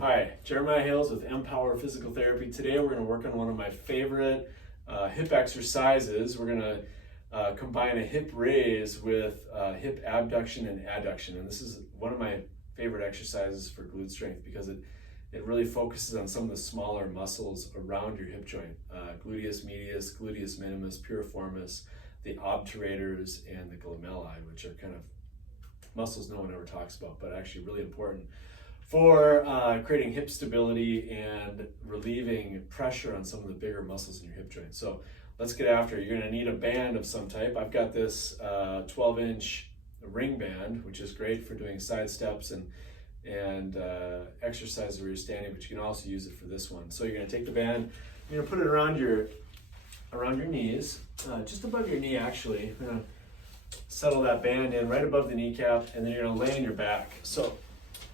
Hi, Jeremiah Hales with Empower Physical Therapy. Today we're going to work on one of my favorite hip exercises. We're going to combine a hip raise with hip abduction and adduction. And this is one of my favorite exercises for glute strength because it really focuses on some of the smaller muscles around your hip joint. Gluteus medius, gluteus minimus, piriformis, the obturators, and the glomellae, which are kind of muscles no one ever talks about, but actually really important for creating hip stability and relieving pressure on some of the bigger muscles in your hip joint. So let's get after it. You're gonna need a band of some type. I've got this 12-inch ring band, which is great for doing side steps and exercises where you're standing, but you can also use it for this one. So you're gonna take the band, you're gonna put it around your knees, just above your knee actually. You're gonna settle that band in right above the kneecap, and then you're gonna lay on your back. So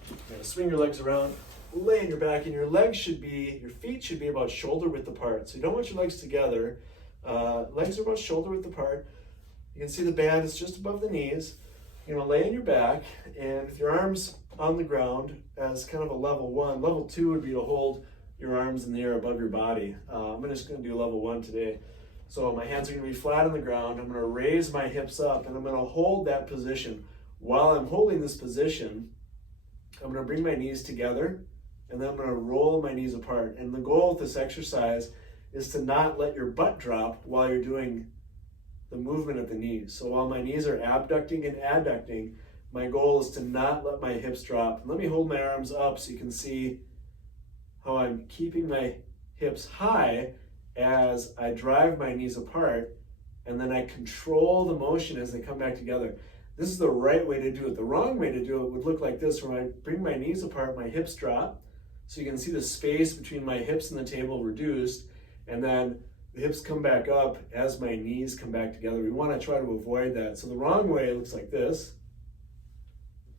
you're gonna swing your legs around, lay on your back, and your feet should be about shoulder width apart. So you don't want your legs together. Legs are about shoulder width apart. You can see the band is just above the knees. You're gonna lay on your back, and with your arms on the ground as kind of a level one. Level two would be to hold your arms in the air above your body. I'm just gonna do level one today. So my hands are gonna be flat on the ground. I'm gonna raise my hips up, and I'm gonna hold that position. While I'm holding this position, I'm going to bring my knees together, and then I'm going to roll my knees apart. And the goal of this exercise is to not let your butt drop while you're doing the movement of the knees. So while my knees are abducting and adducting, my goal is to not let my hips drop. Let me hold my arms up so you can see how I'm keeping my hips high as I drive my knees apart, and then I control the motion as they come back together. This is the right way to do it. The wrong way to do it would look like this, where I bring my knees apart, my hips drop, so you can see the space between my hips and the table reduced, and then the hips come back up as my knees come back together. We want to try to avoid that. So the wrong way looks like this,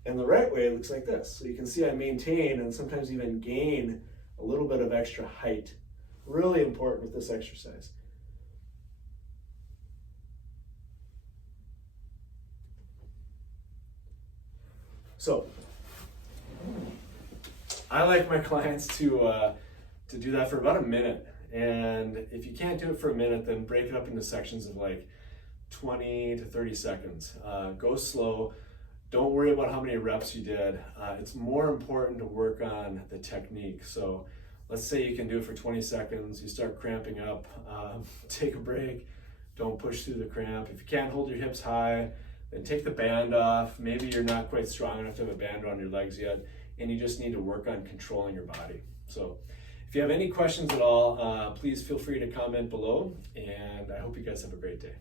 and the right way looks like this. So you can see I maintain and sometimes even gain a little bit of extra height. Really important with this exercise. So I like my clients to do that for about a minute. And if you can't do it for a minute, then break it up into sections of like 20 to 30 seconds. Go slow. Don't worry about how many reps you did. It's more important to work on the technique. So let's say you can do it for 20 seconds. You start cramping up. Take a break. Don't push through the cramp. If you can't hold your hips high, then take the band off. Maybe you're not quite strong enough to have a band around your legs yet, and you just need to work on controlling your body. So if you have any questions at all, please feel free to comment below, and I hope you guys have a great day.